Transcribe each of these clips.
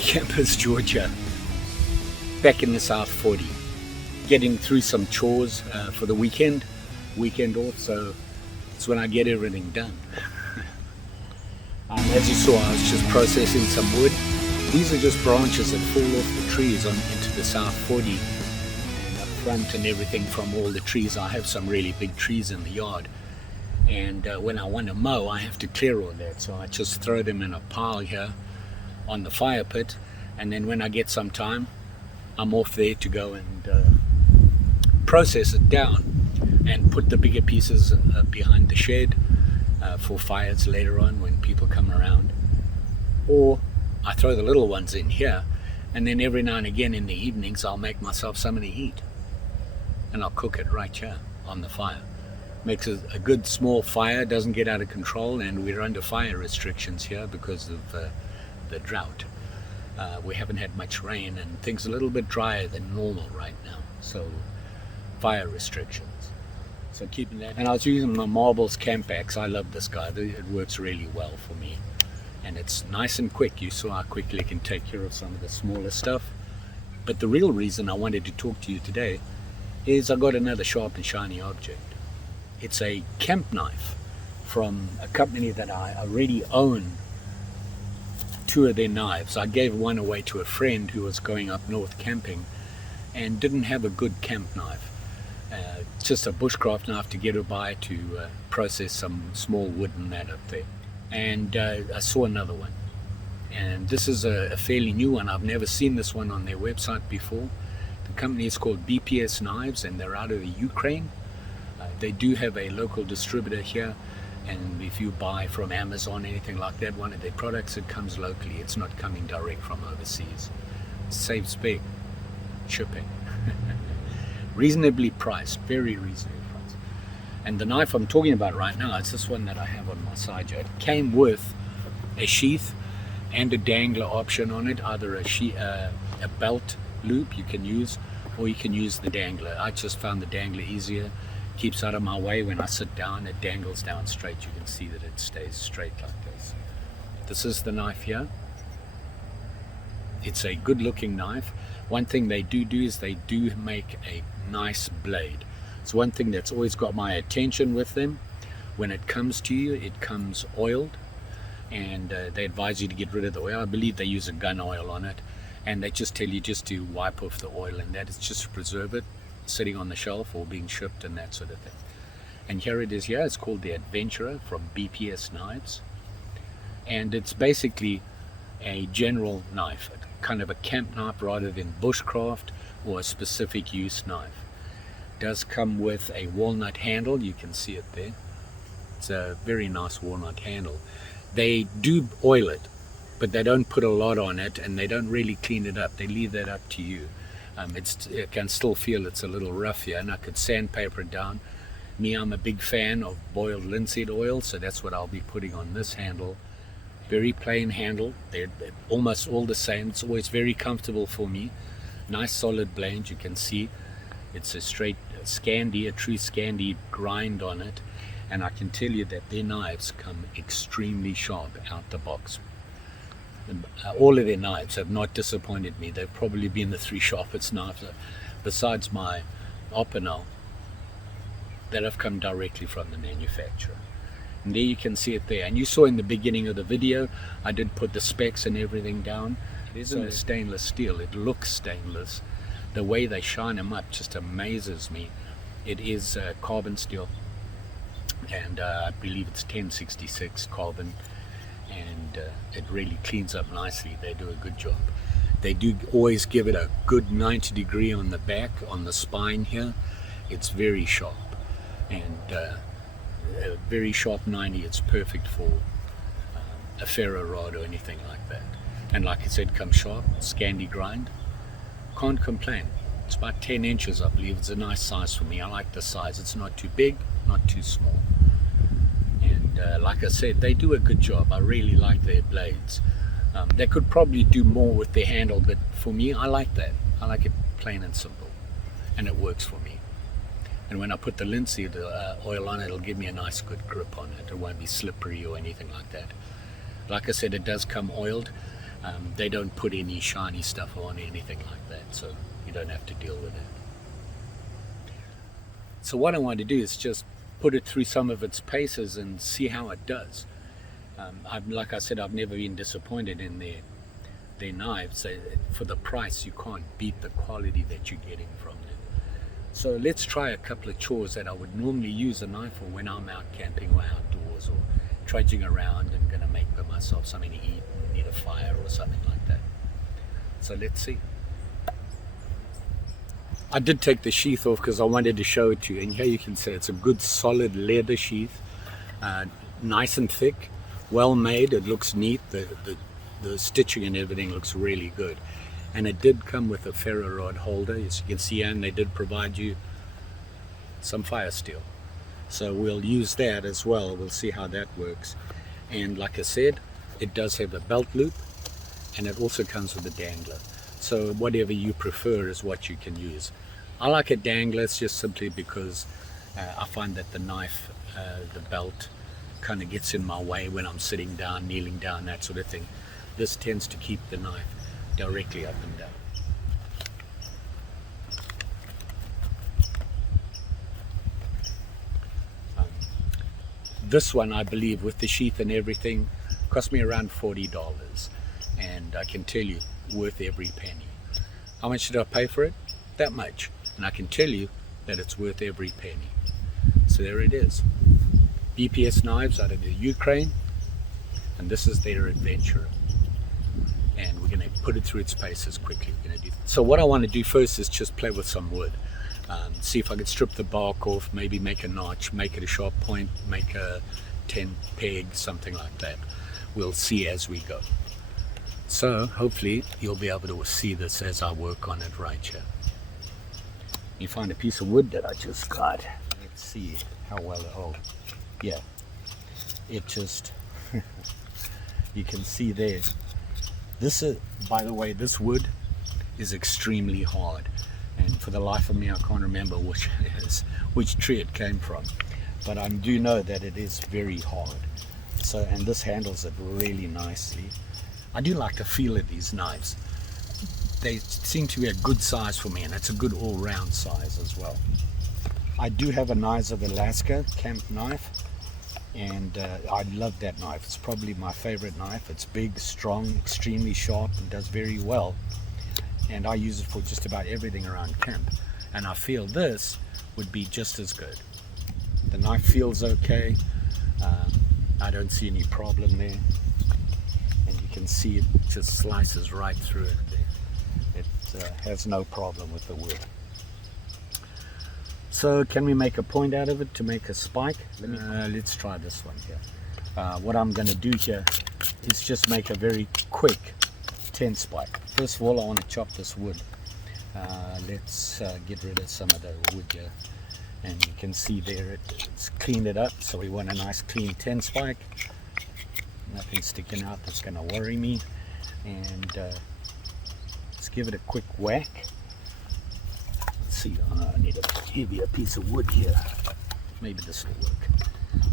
Campus, Georgia, back in the South 40, getting through some chores for the weekend off, so it's when I get everything done. As you saw, I was just processing some wood. These are just branches that fall off the trees into the South 40, and up front and everything from all the trees. I have some really big trees in the yard, and when I want to mow, I have to clear all that, so I just throw them in a pile here on the fire pit, and then when I get some time, I'm off there to go and process it down and put the bigger pieces behind the shed for fires later on when people come around. Or I throw the little ones in here, and then every now and again in the evenings I'll make myself something to eat, and I'll cook it right here on the fire. Makes a good small fire, doesn't get out of control, and we're under fire restrictions here because of the drought. We haven't had much rain, and things are a little bit drier than normal right now, so fire restrictions. So keeping that. And I was using my Marbles camp axe. I love this guy. It works really well for me, and it's nice and quick. You saw how quickly it can take care of some of the smaller stuff. But the real reason I wanted to talk to you today is I got another sharp and shiny object. It's a camp knife from a company that I already own 2 of their knives. I gave one away to a friend who was going up north camping and didn't have a good camp knife. Just a bushcraft knife to get her by to process some small wood and that up there. And I saw another one. And this is a fairly new one. I've never seen this one on their website before. The company is called BPS Knives, and they're out of the Ukraine. They do have a local distributor here, and if you buy from Amazon, anything like that, one of their products, it comes locally. It's not coming direct from overseas. It saves big shipping. Reasonably priced, very reasonably priced. And the knife I'm talking about right now is this one that I have on my side here. It came with a sheath and a dangler option on it, either a belt loop you can use, or you can use the dangler. I just found the dangler easier. Keeps out of my way. When I sit down, it dangles down straight. You can see that it stays straight like this. This is the knife here. It's a good looking knife. One thing they do is they do make a nice blade. It's one thing that's always got my attention with them. When it comes to you, it comes oiled, and they advise you to get rid of the oil. I believe they use a gun oil on it, and they just tell you just to wipe off the oil, and that is just to preserve it sitting on the shelf or being shipped and that sort of thing. And here it is here. It's called the Adventurer from BPS Knives, and it's basically a general knife, kind of a camp knife rather than bushcraft or a specific use knife. It does come with a walnut handle. You can see it there. It's a very nice walnut handle. They do oil it, but they don't put a lot on it, and they don't really clean it up. They leave that up to you. It can still feel it's a little rough here, and I could sandpaper it down. Me, I'm a big fan of boiled linseed oil, so that's what I'll be putting on this handle. Very plain handle. They're almost all the same. It's always very comfortable for me. Nice solid blade. You can see it's a straight Scandi, a true Scandi grind on it, and I can tell you that their knives come extremely sharp out the box. All of their knives have not disappointed me. They've probably been the 3 sharpest knives, besides my Opinel, that have come directly from the manufacturer. And there you can see it there. And you saw in the beginning of the video, I did put the specs and everything down. It isn't a stainless steel. It looks stainless. The way they shine them up just amazes me. It is carbon steel, and I believe it's 1066 carbon. And it really cleans up nicely. They do a good job. They do always give it a good 90 degree on the back, on the spine here. It's very sharp, and a very sharp 90. It's perfect for a ferro rod or anything like that. And like I said, comes sharp, Scandi grind. Can't complain. It's about 10 inches, I believe. It's a nice size for me. I like the size. It's not too big, not too small. Like I said, they do a good job. I really like their blades. They could probably do more with their handle, but for me, I like that. I like it plain and simple, and it works for me. And when I put the linseed oil on it, it'll give me a nice good grip on it. It won't be slippery or anything like that. Like I said, it does come oiled. They don't put any shiny stuff on, anything like that, so you don't have to deal with it. So what I want to do is just put it through some of its paces and see how it does. Like I said, I've never been disappointed in their knives. For the price, you can't beat the quality that you're getting from them. So let's try a couple of chores that I would normally use a knife for when I'm out camping or outdoors or trudging around and going to make for myself something to eat and need a fire or something like that. So let's see. I did take the sheath off because I wanted to show it to you, and here you can see it's a good solid leather sheath, nice and thick, well made. It looks neat. The stitching and everything looks really good, and it did come with a ferro rod holder, as you can see, and they did provide you some fire steel, so we'll use that as well. We'll see how that works. And like I said, it does have a belt loop, and it also comes with a dangler. So whatever you prefer is what you can use. I like a dangler just simply because I find that the knife, the belt, kind of gets in my way when I'm sitting down, kneeling down, that sort of thing. This tends to keep the knife directly up and down. This one, I believe, with the sheath and everything, cost me around $40, and I can tell you, worth every penny. How much did I pay for it? That much. And I can tell you that it's worth every penny. So there it is. BPS Knives out of the Ukraine, and this is their adventure. And we're going to put it through its paces quickly. So what I want to do first is just play with some wood. See if I can strip the bark off, maybe make a notch, make it a sharp point, make a 10 peg, something like that. We'll see as we go. So hopefully you'll be able to see this as I work on it right here. You find a piece of wood that I just got. Let's see how well it holds. Yeah, it just, you can see there. This is, by the way, this wood is extremely hard. And for the life of me, I can't remember which tree it came from. But I do know that it is very hard. So, and this handles it really nicely. I do like the feel of these knives. They seem to be a good size for me, and it's a good all-round size as well. I do have a Knives of Alaska camp knife, and I love that knife. It's probably my favorite knife. It's big, strong, extremely sharp, and does very well. And I use it for just about everything around camp. And I feel this would be just as good. The knife feels okay. I don't see any problem there. And you can see it just slices right through it there. It has no problem with the wood. So can we make a point out of it to make a spike? Let's try this one here. What I'm going to do here is just make a very quick 10 spike. First of all, I want to chop this wood. Let's get rid of some of the wood here. And you can see there it's cleaned it up. So we want a nice clean 10 spike. Nothing sticking out that's going to worry me. And let's give it a quick whack. Let's see, I need a heavier piece of wood here. Maybe this will work.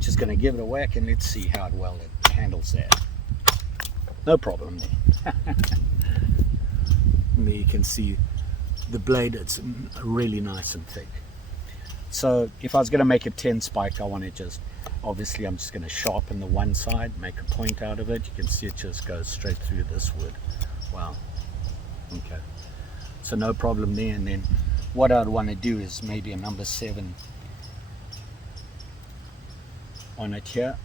Just going to give it a whack and let's see how well it handles that. No problem there. And there you can see the blade, it's really nice and thick. So if I was going to make a 10 spike, I want to just, obviously I'm just going to sharpen the one side, make a point out of it. You can see it just goes straight through this wood. Wow. Okay. So no problem there. And then what I'd want to do is maybe a number 7 on it here.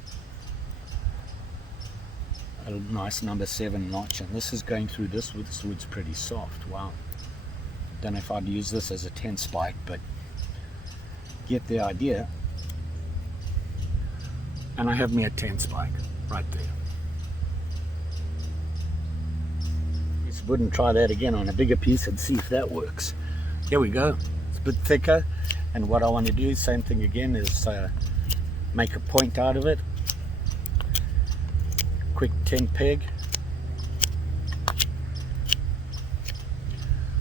A nice number 7 notch, and this is going through this wood. This wood's pretty soft. Wow. Don't know if I'd use this as a 10 spike, but get the idea. And I have me a 10 spike right there. Just wouldn't try that again on a bigger piece and see if that works. Here we go. It's a bit thicker, and what I want to do, same thing again, is make a point out of it. Quick 10 peg.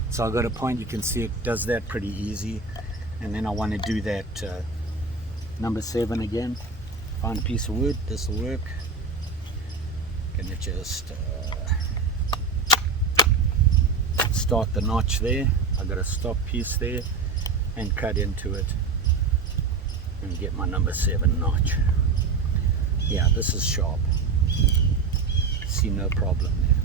So I've got a point, you can see it does that pretty easy. And then I want to do that number 7 again. Find a piece of wood, this will work. Gonna just start the notch there. I got a stop piece there and cut into it and get my number 7 notch. Yeah, this is sharp. See no problem there.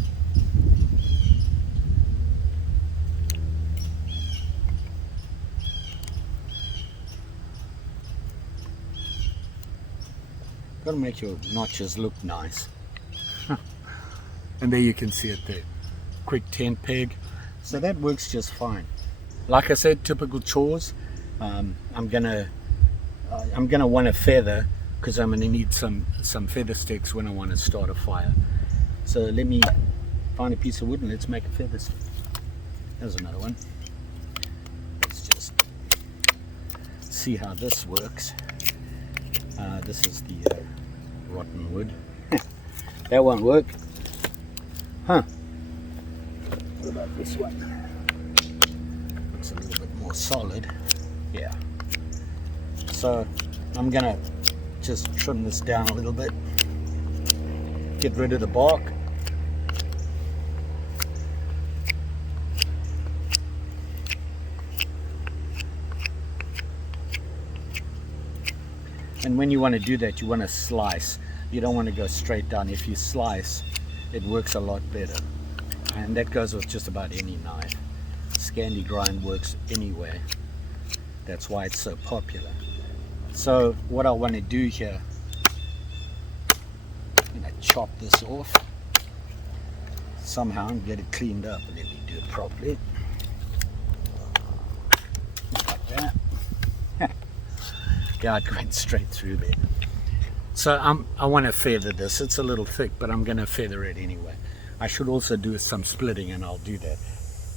Got to make your notches look nice. And there you can see it there. Quick tent peg. So that works just fine. Like I said, typical chores. I'm gonna want a feather because I'm gonna need some feather sticks when I want to start a fire. So let me find a piece of wood and let's make a feather stick. There's another one. Let's just see how this works. This is the rotten wood. That won't work. Huh. What about this one? Looks a little bit more solid. Yeah. So I'm gonna just trim this down a little bit. Get rid of the bark. And when you want to do that, you want to slice. You don't want to go straight down. If you slice, it works a lot better. And that goes with just about any knife. Scandi grind works anyway. That's why it's so popular. So what I want to do here, I'm going to chop this off somehow and get it cleaned up. Let me do it properly. Like that. Yeah, it went straight through there. So I want to feather this. It's a little thick, but I'm going to feather it anyway. I should also do some splitting, and I'll do that.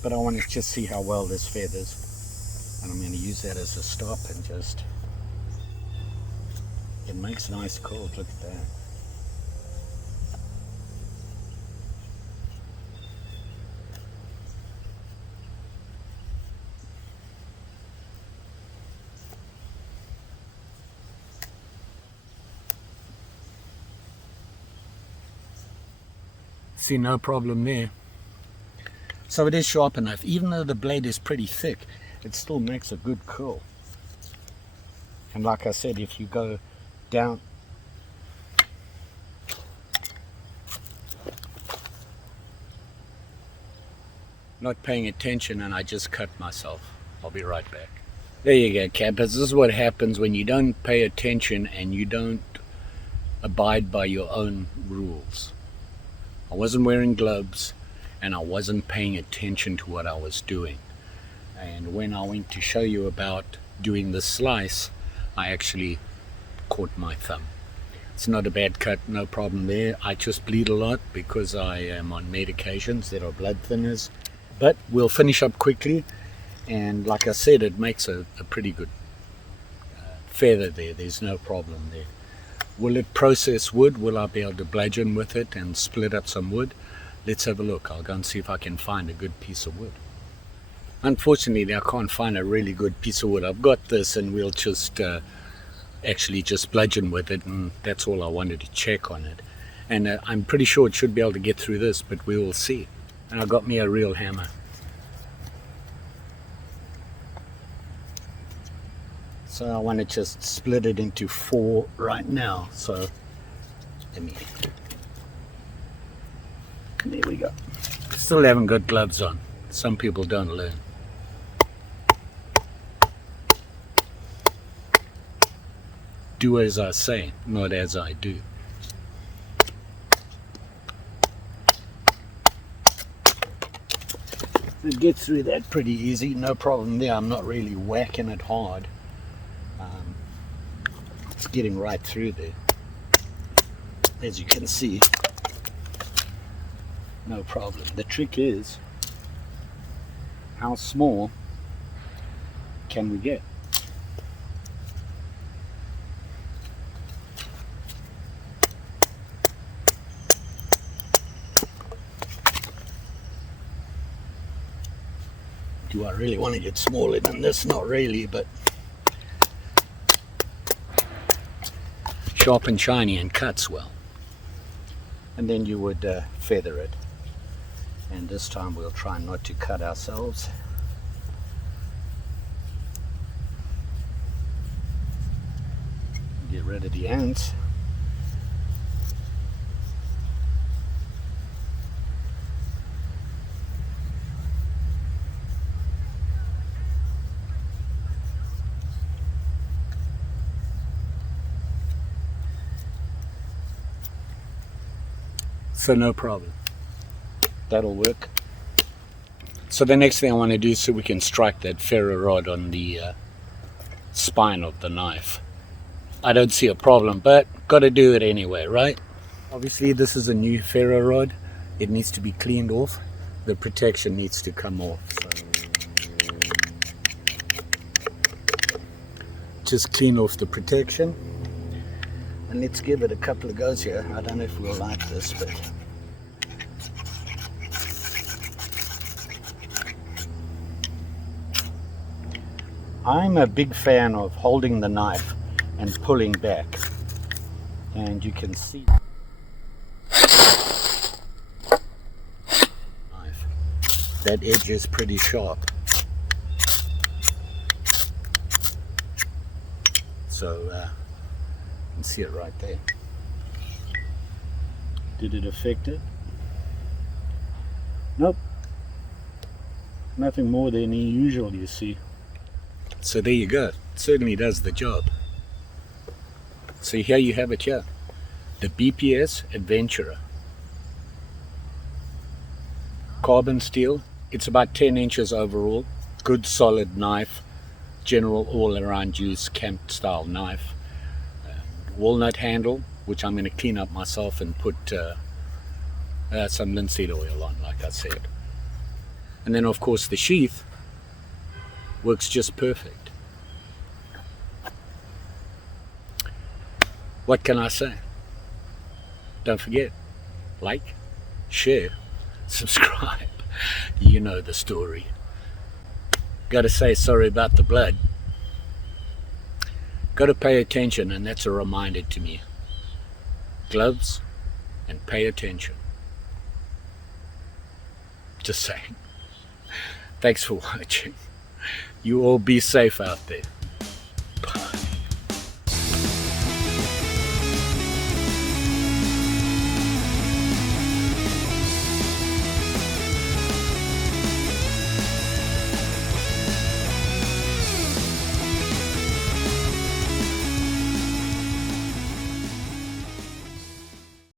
But I want to just see how well this feathers. And I'm going to use that as a stop and just... It makes nice curls. Look at that. See, no problem there. So it is sharp enough. Even though the blade is pretty thick, it still makes a good curl. And like I said, if you go down, not paying attention, and I just cut myself. I'll be right back. There you go, campers. This is what happens when you don't pay attention and you don't abide by your own rules. I wasn't wearing gloves and I wasn't paying attention to what I was doing. And when I went to show you about doing the slice, I actually caught my thumb. It's not a bad cut, no problem there. I just bleed a lot because I am on medications that are blood thinners. But we'll finish up quickly. And like I said, it makes a pretty good feather there. There's no problem there. Will it process wood? Will I be able to bludgeon with it and split up some wood? Let's have a look. I'll go and see if I can find a good piece of wood. Unfortunately, I can't find a really good piece of wood. I've got this, and we'll just actually just bludgeon with it, and that's all I wanted to check on it. And I'm pretty sure it should be able to get through this, but we will see. And I got me a real hammer. So I want to just split it into 4 right now. So let me... There we go. Still haven't got gloves on. Some people don't learn. Do as I say, not as I do. We get through that pretty easy, no problem there. I'm not really whacking it hard. It's getting right through there. As you can see, no problem. The trick is, how small can we get? Do I really want to get smaller than this? Not really, but sharp and shiny and cuts well. And then you would feather it. And this time we'll try not to cut ourselves. Get rid of the ends. So no problem. That'll work. So the next thing I want to do is so we can strike that ferro rod on the spine of the knife. I don't see a problem, but got to do it anyway, right? Obviously this is a new ferro rod. It needs to be cleaned off. The protection needs to come off. So just clean off the protection. And let's give it a couple of goes here. I don't know if we'll like this, but I'm a big fan of holding the knife and pulling back. And you can see that edge is pretty sharp. So you can see it right there. Did it affect it? Nope. Nothing more than usual, you see. So there you go. It certainly does the job. So here you have it here. The BPS Adventurer. Carbon steel. It's about 10 inches overall. Good solid knife. General all around use camp style knife. Walnut handle, which I'm going to clean up myself and put some linseed oil on, like I said. And then of course the sheath works just perfect. What can I say? Don't forget, like, share, subscribe. You know the story. Gotta say sorry about the blood. Gotta pay attention, and that's a reminder to me. Gloves and pay attention. Just saying. Thanks for watching. You all be safe out there.